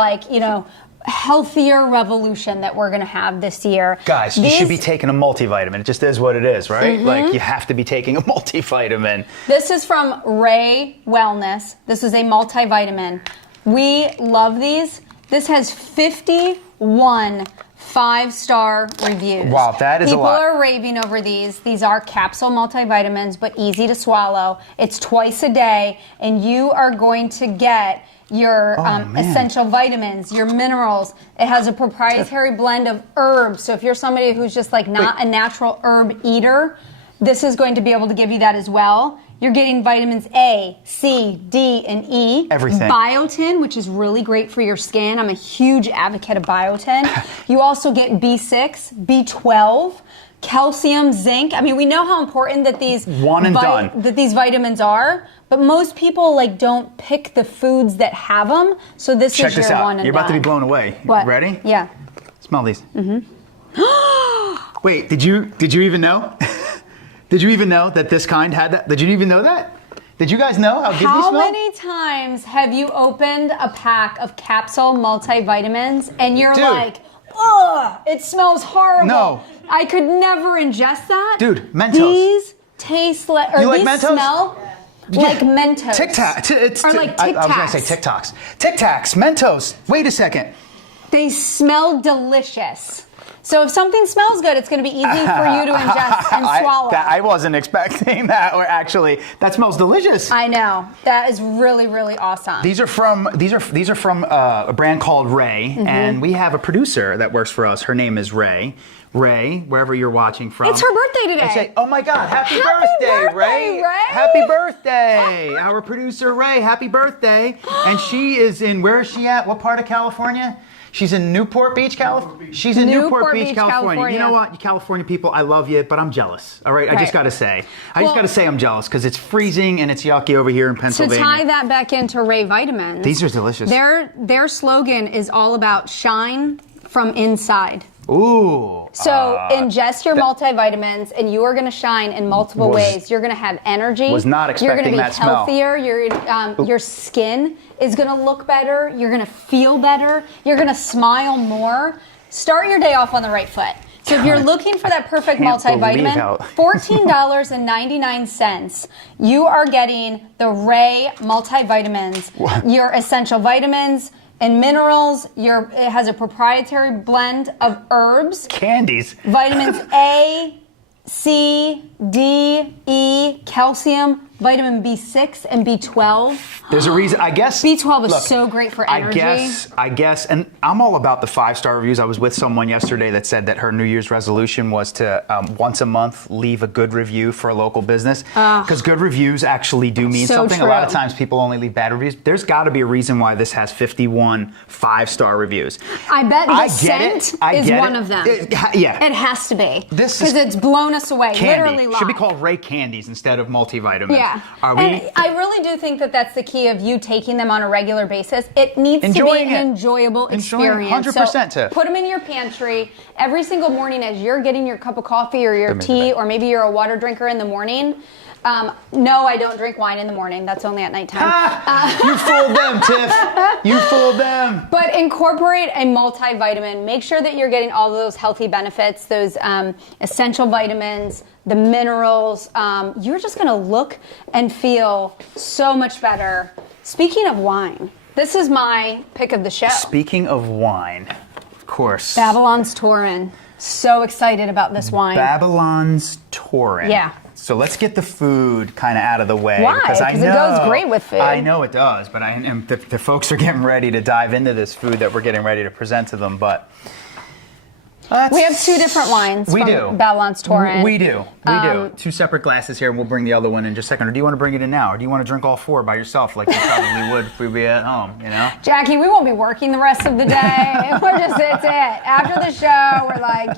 healthier revolution that we're going to have this year. Guys, you should be taking a multivitamin. It just is what it is, right? Mm-hmm. You have to be taking a multivitamin. This is from Ray Wellness. This is a multivitamin. We love these. This has 51 5-star reviews. Wow, that is a lot. People are raving over these. These are capsule multivitamins, but easy to swallow. It's twice a day, and you are going to get your essential vitamins, your minerals. It has a proprietary blend of herbs. So if you're somebody who's just not a natural herb eater, this is going to be able to give you that as well. You're getting vitamins A, C, D, and E. Everything. Biotin, which is really great for your skin. I'm a huge advocate of biotin. You also get B6, B12, calcium, zinc. I mean, we know how important that these that these vitamins are, but most people don't pick the foods that have them. So this Check is this your out. one and You're about done. to be blown away. What? Ready? Yeah. Smell these. Mm-hmm. Wait, did you even know? Did you even know that this kind had that? Did you even know that? Did you guys know how good these smell? How many times have you opened a pack of capsule multivitamins and you're like, ugh, it smells horrible. No. I could never ingest that. Dude, Mentos. These taste like, or you these like Mentos? smell like Mentos. Tic Tac. Or like Tic Tacs. I was going to say Tic Tacs. Tic Tacs, Mentos. Wait a second. They smell delicious. So if something smells good, it's going to be easy for you to ingest and swallow. I wasn't expecting that. Or actually, that smells delicious. I know. That is really, really awesome. These are from a brand called Ray, and we have a producer that works for us. Her name is Ray. Ray, wherever you're watching from. It's her birthday today. I say, oh my God, happy birthday, Ray. Happy birthday. Our producer, Ray, happy birthday. And she is in, where is she at? What part of California? She's in Newport Beach, California. She's in Newport Beach, California. You know what, you California people, I love you, but I'm jealous. All right, I just got to say. I just got to say I'm jealous because it's freezing and it's yucky over here in Pennsylvania. To tie that back into Ray Vitamins. These are delicious. Their slogan is all about shine from inside. Ooh. So ingest your multivitamins, and you are going to shine in multiple ways. You're going to have energy. Was not expecting that smell. You're going to be healthier. Your skin is going to look better. You're going to feel better. You're going to smile more. Start your day off on the right foot. So if you're looking for that perfect multivitamin, $14.99, you are getting the Ray multivitamins, your essential vitamins and minerals. It has a proprietary blend of herbs. Candies. Vitamins A, C, D, E, calcium, vitamin B6 and B12. There's a reason, I guess. B12 is so great for energy. I guess, and I'm all about the 5-star reviews. I was with someone yesterday that said that her New Year's resolution was to once a month leave a good review for a local business. Because good reviews actually do mean something. True. A lot of times people only leave bad reviews. There's got to be a reason why this has 51 5-star reviews. I bet the scent is one of them. Yeah. It has to be. Because it's blown us away. Candy. Literally live. Should be called Ray Candies instead of multivitamins. Yeah. And I really do think that that's the key of you taking them on a regular basis. It needs to be an enjoyable experience. 100% so put them in your pantry every single morning as you're getting your cup of coffee or your tea, or maybe you're a water drinker in the morning. No, I don't drink wine in the morning. That's only at nighttime. You fooled them, Tiff. You fooled them. But incorporate a multivitamin. Make sure that you're getting all of those healthy benefits, those essential vitamins, the minerals. You're just going to look and feel so much better. Speaking of wine, this is my pick of the show. Speaking of wine, of course. Babylon's Taurin. So excited about this wine. Babylon's Taurin. Yeah. So let's get the food kind of out of the way. Why? Because it goes great with food. I know it does, but the folks are getting ready to dive into this food that we're getting ready to present to them. But we have 2 different wines from Babylon's Taurin. We do. 2 separate glasses here, and we'll bring the other one in just a second. Or do you want to bring it in now? Or do you want to drink all 4 by yourself like you probably would if we were at home, you know? Jackie, we won't be working the rest of the day. It's it. After the show, we're like,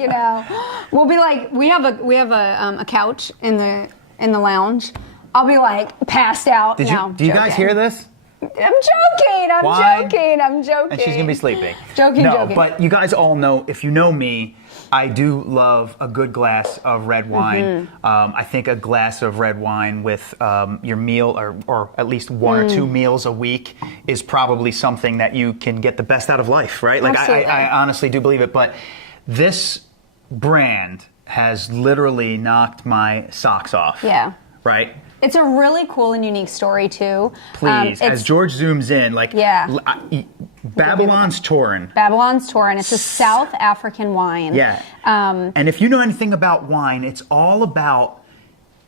we'll be like, we have a couch in the lounge. I'll be like passed out. Do you guys hear this? I'm joking. I'm joking. And she's going to be sleeping. Joking. But you guys all know, if you know me, I do love a good glass of red wine. I think a glass of red wine with your meal, or at least 1 or 2 meals a week, is probably something that you can get the best out of life, right? Like I honestly do believe it. But this brand has literally knocked my socks off. Yeah. Right? It's a really cool and unique story, too. Please, as George zooms in, Babylon's Taurin. Babylon's Taurin. It's a South African wine. Yeah. And if you know anything about wine, it's all about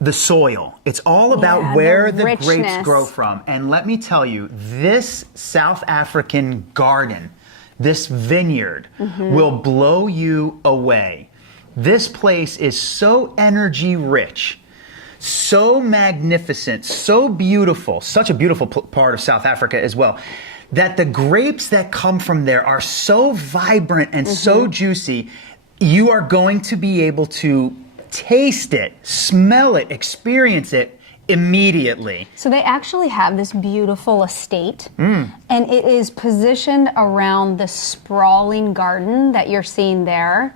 the soil. It's all about where the grapes grow from. And let me tell you, this South African garden, this vineyard, will blow you away. This place is so energy rich, so magnificent, so beautiful, such a beautiful part of South Africa as well, that the grapes that come from there are so vibrant and so juicy, you are going to be able to taste it, smell it, experience it immediately. So they actually have this beautiful estate, and it is positioned around the sprawling garden that you're seeing there.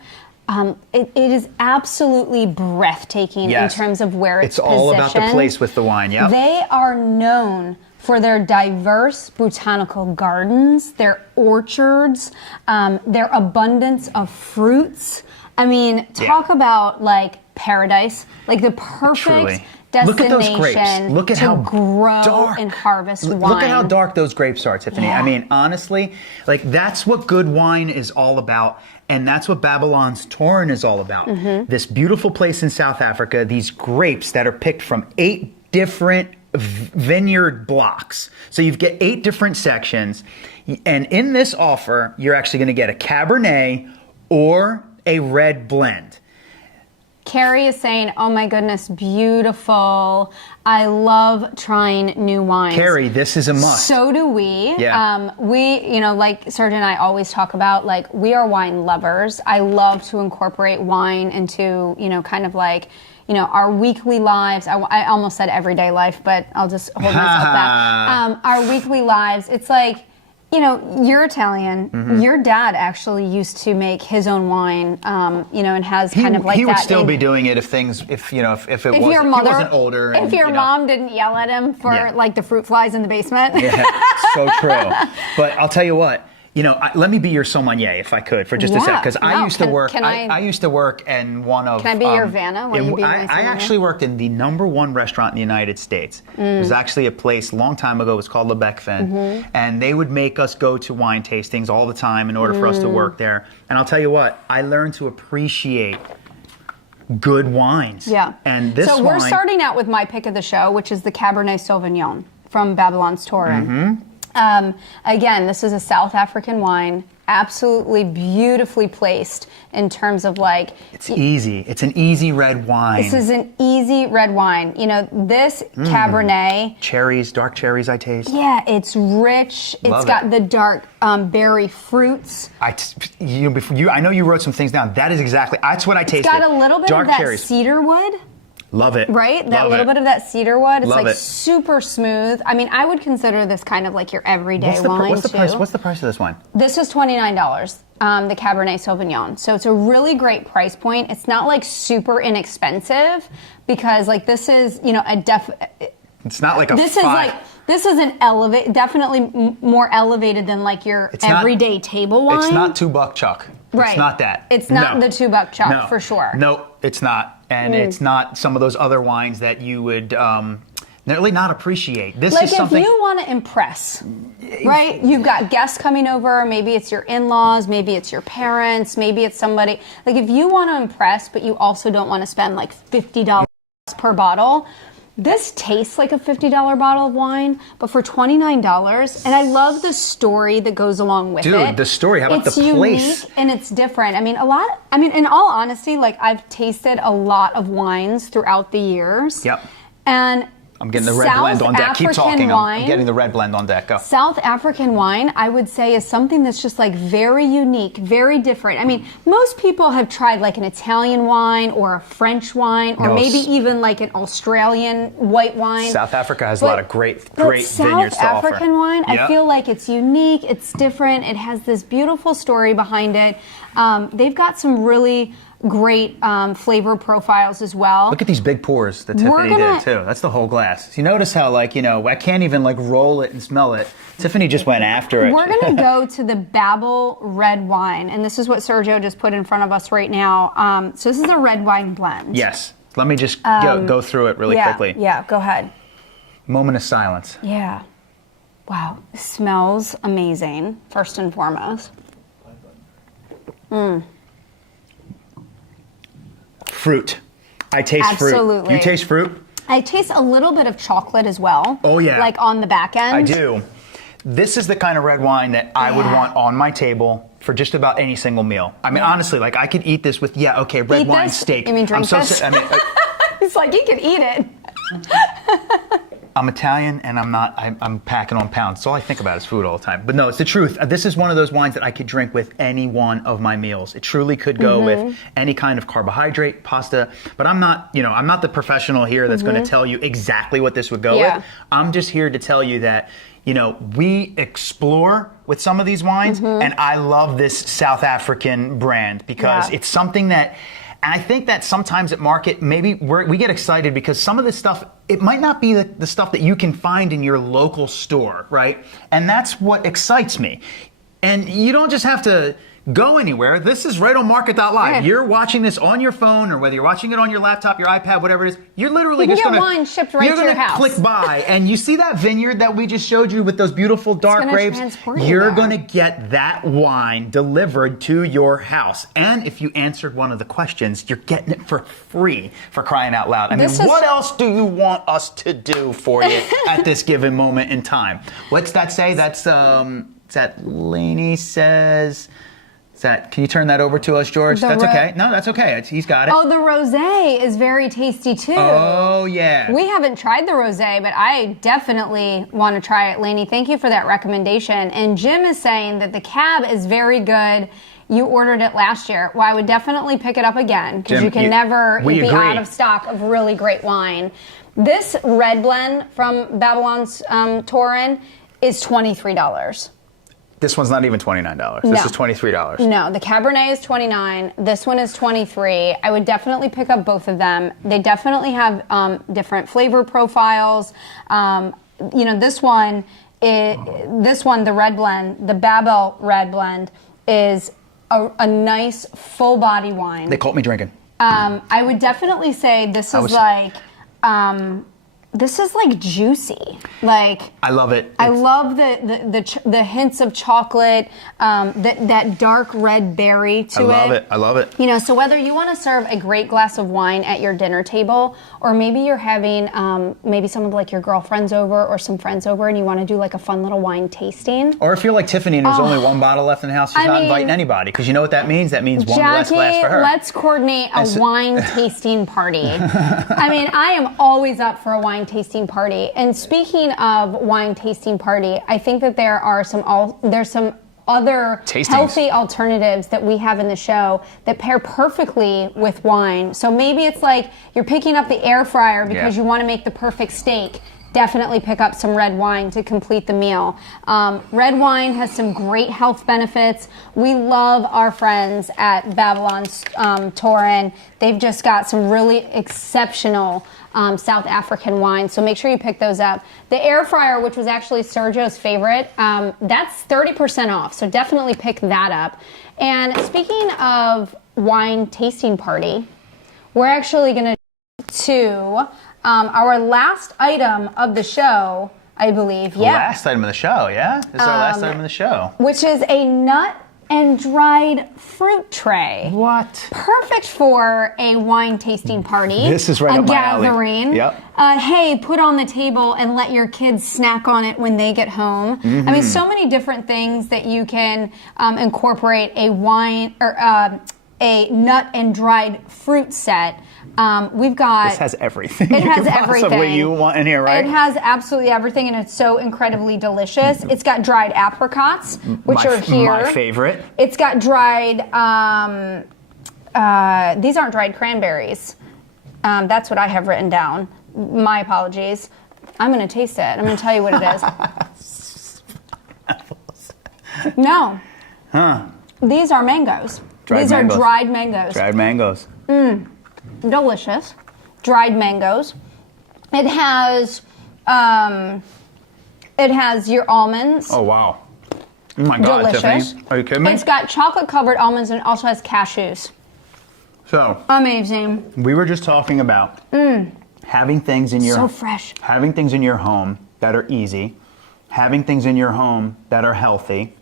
It is absolutely breathtaking in terms of where it's positioned. It's all about the place with the wine, yeah. They are known for their diverse botanical gardens, their orchards, their abundance of fruits. I mean, talk about like paradise, like the perfect destination. Look at those grapes. Look at how grow dark and harvest wine. Look at how dark those grapes are, Tiffany. I mean, honestly, like that's what good wine is all about. And that's what Babylon's Taurin is all about. This beautiful place in South Africa, these grapes that are picked from 8 different vineyard blocks. So you get 8 different sections. And in this offer, you're actually going to get a Cabernet or a red blend. Carrie is saying, oh my goodness, beautiful. I love trying new wines. Carrie, this is a must. So do we. Yeah. We, like Serge and I always talk about, like, we are wine lovers. I love to incorporate wine into, kind of like, our weekly lives. I almost said everyday life, but I'll just hold myself back. Our weekly lives, it's like, you're Italian. Your dad actually used to make his own wine, and has kind of like that. He would still be doing it if your mother wasn't older. If your mom didn't yell at him for like the fruit flies in the basement. Yeah, so true. But I'll tell you what. Let me be your sommelier if I could for just a sec, because I used to work. I used to work in one of. Can I be your Vanna? I actually worked in the #1 restaurant in the United States. It was actually a place a long time ago. It was called Le Bec-Fin, and they would make us go to wine tastings all the time in order for us to work there. And I'll tell you what, I learned to appreciate good wines. Yeah. And this so wine, we're starting out with my pick of the show, which is the Cabernet Sauvignon from Babylon's Torin. Again, this is a South African wine, absolutely beautifully placed in terms of like... It's easy. It's an easy red wine. This is an easy red wine. You know, this Cabernet... Cherries, dark cherries I taste. Yeah, it's rich. It's got the dark berry fruits. I know you wrote some things down. That is exactly, that's what I tasted. It's got a little bit dark of that cherries. cedar wood. Love it. Right? That little bit of that cedar wood. It's Love like it. super smooth. I mean, I would consider this kind of like your everyday wine, what's the too. price? What's the price of this wine? This is $29, the Cabernet Sauvignon. So it's a really great price point. It's not like super inexpensive because like this is, you know, It's not like a this is an elevate, definitely more elevated than like your everyday table wine. It's not $2 Chuck. Right. It's not that. It's not the $2 Chuck for sure. No, it's not. And it's not some of those other wines that you would really not appreciate. This like is something. If you want to impress, right? You've got guests coming over. Maybe it's your in-laws. Maybe it's your parents. Maybe it's somebody. Like if you want to impress, but you also don't want to spend like $50 per bottle. This tastes like a $50 bottle of wine, but for $29, and I love the story that goes along with it. Dude, the story, how about the place? It's unique and it's different. I mean, in all honesty, like I've tasted a lot of wines throughout the years. Yep. And I'm getting the red blend on deck. Keep talking. I'm getting the red blend on deck. Go. South African wine, I would say, is something that's just like very unique, very different. I mean, most people have tried like an Italian wine or a French wine or maybe even like an Australian white wine. South Africa has a lot of great vineyards to offer. South African wine, I feel like it's unique, it's different, it has this beautiful story behind it. They've got some really great flavor profiles as well. Look at these big pours that Tiffany did too. That's the whole glass. You notice how like, you know, I can't even like roll it and smell it. Tiffany just went after it. We're going to go to the Babel red wine, and this is what Sergio just put in front of us right now. So this is a red wine blend. Yes. Let me just go through it really quickly. Yeah, go ahead. Moment of silence. Yeah. Wow. It smells amazing, first and foremost. Fruit. I taste fruit. Absolutely. You taste fruit? I taste a little bit of chocolate as well. Oh, yeah. Like on the back end. I do. This is the kind of red wine that I would want on my table for just about any single meal. I mean, honestly, like I could eat this with, red wine steak. You mean drink this? It's like you could eat it. I'm Italian and I'm packing on pounds. So all I think about is food all the time. But no, it's the truth. This is one of those wines that I could drink with any one of my meals. It truly could go with any kind of carbohydrate, pasta. But I'm not the professional here that's going to tell you exactly what this would go with. I'm just here to tell you that, we explore with some of these wines, and I love this South African brand because it's something that, and I think that sometimes at market, maybe we get excited because some of this stuff, it might not be the stuff that you can find in your local store, right? And that's what excites me. And you don't just have to go anywhere. This is right on market.live. Right. You're watching this on your phone or whether you're watching it on your laptop, your iPad, whatever it is, you're literally just going to wine shipped right to your house. Click buy and you see that vineyard that we just showed you with those beautiful dark grapes. You're going to get that wine delivered to your house. And if you answered one of the questions, you're getting it for free, for crying out loud. I mean, what else do you want us to do for you at this given moment in time? What's that say? That's that Laney says. Can you turn that over to us, George? That's okay. No, that's okay. He's got it. Oh, the rosé is very tasty too. Oh, yeah. We haven't tried the rosé, but I definitely want to try it. Lainey, thank you for that recommendation. And Jim is saying that the cab is very good. You ordered it last year. Well, I would definitely pick it up again because you can never be out of stock of really great wine. This red blend from Babylon's Torin is $23. This one's not even $29. This is $23. No, the Cabernet is $29. This one is $23. I would definitely pick up both of them. They definitely have different flavor profiles. This one, the red blend, the Babel red blend, is a nice full body wine. They caught me drinking. I would definitely say this is like This is like juicy. Like I love it. I love the hints of chocolate, that dark red berry to it. I love it. You know, so whether you want to serve a great glass of wine at your dinner table, or maybe you're having maybe some of like your girlfriends over or some friends over, and you want to do like a fun little wine tasting. Or if you're like Tiffany and there's only one bottle left in the house, she's not inviting anybody, because you know what that means? That means one less glass for her. Let's coordinate a wine tasting party. I mean, I am always up for a wine tasting party. And speaking of wine tasting party, I think that there's some other Tastings. Healthy alternatives that we have in the show that pair perfectly with wine. So maybe it's like you're picking up the air fryer because you want to make the perfect steak. Definitely pick up some red wine to complete the meal. Red wine has some great health benefits. We love our friends at Babylon's Torin. They've just got some really exceptional South African wine, so make sure you pick those up. The air fryer, which was actually Sergio's favorite, that's 30% off, so definitely pick that up. And speaking of wine tasting party, we're actually going to our last item of the show, I believe. Last item of the show, yeah? This is our last item of the show. Which is a nut and dried fruit tray. What? Perfect for a wine tasting party. This is right up my alley. A gathering. Yep. Hey, put on the table and let your kids snack on it when they get home. I mean, so many different things that you can incorporate a wine or a nut and dried fruit set. We've got. This has everything. It has everything possibly you want in here, right? It has absolutely everything, and it's so incredibly delicious. It's got dried apricots, which are here. My favorite. It's got dried. These aren't dried cranberries. That's what I have written down. My apologies. I'm going to taste it. I'm going to tell you what it is. No. Huh. These are mangoes. These are dried mangoes. Dried mangoes. Delicious. Dried mangoes. It has your almonds. Oh, wow. Oh, my God, Delicious. Tiffany. Are you kidding me? It's got chocolate-covered almonds and it also has cashews. So. Amazing. We were just talking about having things in your... So fresh. Having things in your home that are easy. Having things in your home that are healthy.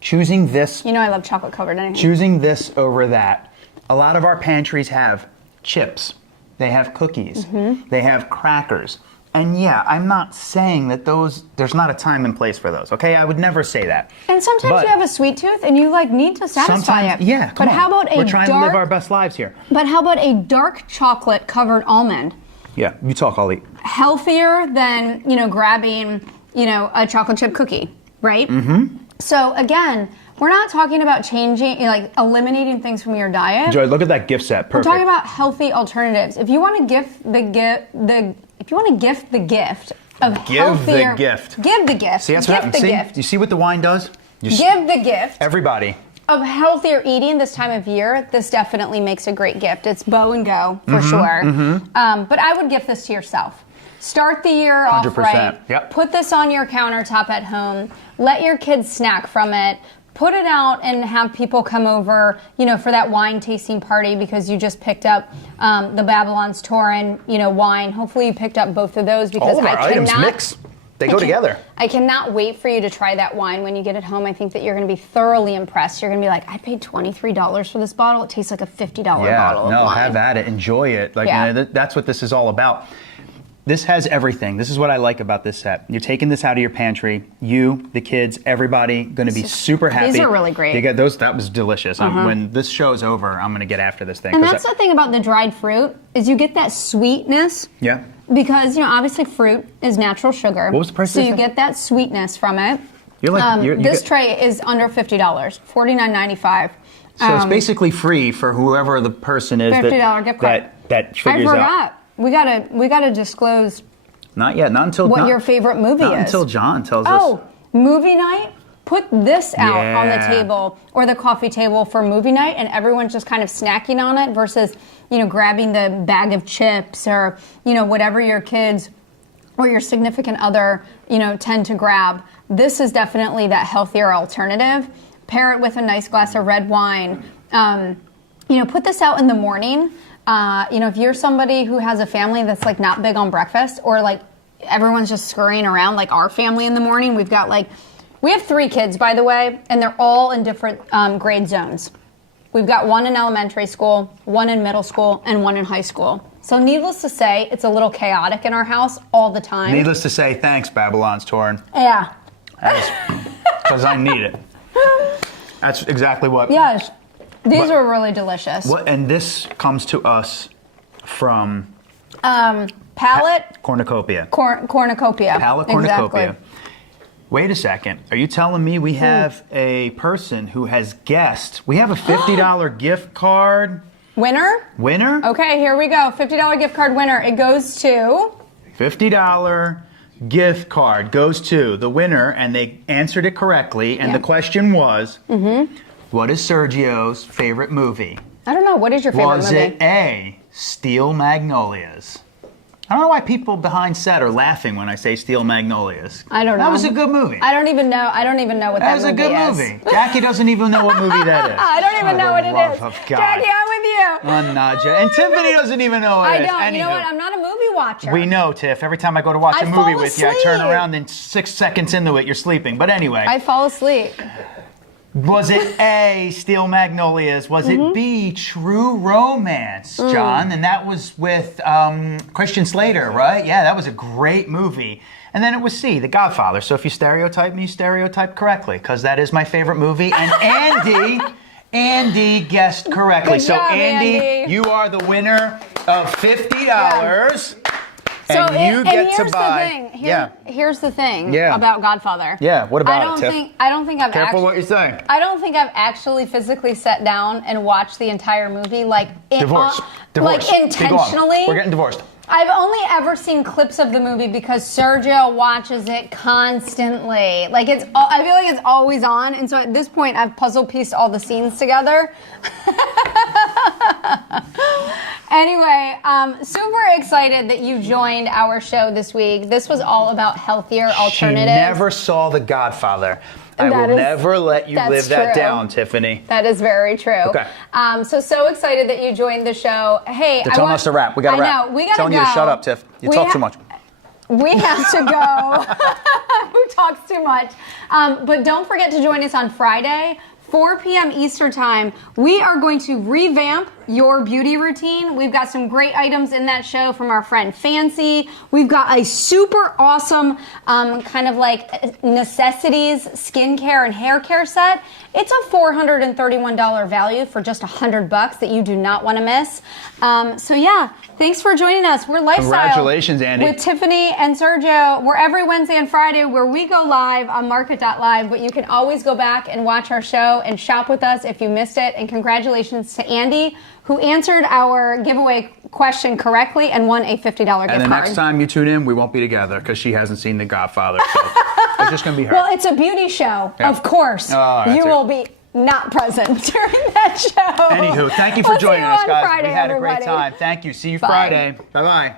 Choosing this... You know I love chocolate-covered anything. Choosing this over that. A lot of our pantries have chips. They have cookies. They have crackers. And yeah, I'm not saying that there's not a time and place for those, okay? I would never say that. And sometimes you have a sweet tooth and you like need to satisfy it. Yeah, come on. How about We're trying to live our best lives here. But how about a dark chocolate covered almond? Yeah, you talk, I'll eat. Healthier than, grabbing, a chocolate chip cookie, right? So again, we're not talking about changing, eliminating things from your diet. Joy, look at that gift set. Perfect. We're talking about healthy alternatives. If you want to gift the gift of healthier, give the gift. See, that's what happens. Gift. You see what the wine does? Give the gift. Everybody. Of healthier eating this time of year, this definitely makes a great gift. It's bow and go for sure. But I would gift this to yourself. Start the year off 100%. right. Yep. Put this on your countertop at home. Let your kids snack from it. Put it out and have people come over, for that wine tasting party because you just picked up the Babylon's Torin, wine. Hopefully you picked up both of those because all of our items mix. They go together. I cannot wait for you to try that wine when you get it home. I think that you're going to be thoroughly impressed. You're going to be like, I paid $23 for this bottle. It tastes like a $50 bottle of wine. Have at it. Enjoy it. That's what this is all about. This has everything. This is what I like about this set. You're taking this out of your pantry. You, the kids, everybody, going to be super happy. These are really great. You get those. That was delicious. When this show's over, I'm going to get after this thing. And that's the thing about the dried fruit is you get that sweetness. Yeah. Because obviously fruit is natural sugar. What was the price? So you get that sweetness from it. This tray is under $50, $49.95. So it's basically free for whoever the person is $50 gift card. that figures I out. forgot. We gotta disclose. Not yet. Not until your favorite movie is. Not until John tells us. Oh, movie night. Put this out on the table or the coffee table for movie night, and everyone's just kind of snacking on it versus grabbing the bag of chips or whatever your kids or your significant other tend to grab. This is definitely that healthier alternative. Pair it with a nice glass of red wine. Put this out in the morning. if you're somebody who has a family that's like not big on breakfast, or like everyone's just scurrying around like our family in the morning, we have 3 kids, by the way, and they're all in different grade zones. We've got 1 in elementary school, 1 in middle school, and 1 in high school. So needless to say, it's a little chaotic in our house all the time. Needless to say, thanks, Babylon's Torn. Yeah. Because I need it. That's exactly what. Yes. These are really delicious. And this comes to us from Palette Cornucopia. Cornucopia. Palette Cornucopia. Exactly. Wait a second. Are you telling me we have a person who has guessed? We have a $50 gift card. Winner? Okay, here we go. $50 gift card winner. It goes to... $50 gift card goes to the winner, and they answered it correctly. And the question was, what is Sergio's favorite movie? I don't know. What is your favorite movie? Was it A, Steel Magnolias? I don't know why people behind set are laughing when I say Steel Magnolias. I don't know. That was a good movie. I don't even know what that movie is. That was a good movie. Jackie doesn't even know what movie that is. I don't even know what it is. Jackie, I'm with you. Naja. And Tiffany doesn't even know what it is. I don't. You know what? I'm not a movie watcher. We know, Tiff. Every time I go to watch a movie with you, I turn around and 6 seconds into it, you're sleeping. But anyway. I fall asleep. Was it A, Steel Magnolias? Was it B, True Romance, John? And that was with Christian Slater, right? Yeah, that was a great movie. And then it was C, The Godfather. So if you stereotype me, you stereotype correctly, because that is my favorite movie. And Andy guessed correctly. Good job, Andy, you are the winner of $50. Yeah. And you get to buy. Here's the thing about Godfather. Yeah, what about it, Tiff? I don't think I've Careful what you're saying. I don't think I've actually physically sat down and watched the entire movie Divorce. Like intentionally. We're getting divorced. I've only ever seen clips of the movie because Sergio watches it constantly. I feel like it's always on, and so at this point I've puzzle pieced all the scenes together. Anyway, super excited that you joined our show this week. This was all about healthier alternatives. She never saw The Godfather. I will never let you live that down, Tiffany. That is very true. Okay. So excited that you joined the show. Hey, they're telling us to wrap. We got to wrap. I know. We got to go. Telling you to shut up, Tiff. You talk too much. We have to go. Who talks too much? But don't forget to join us on Friday, 4 p.m. Eastern Time. We are going to revamp your beauty routine. We've got some great items in that show from our friend Fancy. We've got a super awesome kind of like necessities, skincare and hair care set. It's a $431 value for just $100 that you do not want to miss. Thanks for joining us. We're Lifestyle. Congratulations, Andy. With Tiffany and Sergio. We're every Wednesday and Friday where we go live on Market.live, but you can always go back and watch our show and shop with us if you missed it. And congratulations to Andy, who answered our giveaway question correctly and won a $50 gift card. And the next time you tune in, we won't be together because she hasn't seen The Godfather. So it's just going to be her. Well, it's a beauty show. Yeah. Of course. You will be not present during that show. Anywho, thank you for joining us, guys. Friday, we had everybody. a great time. Thank you. See you Bye. Friday. Bye-bye.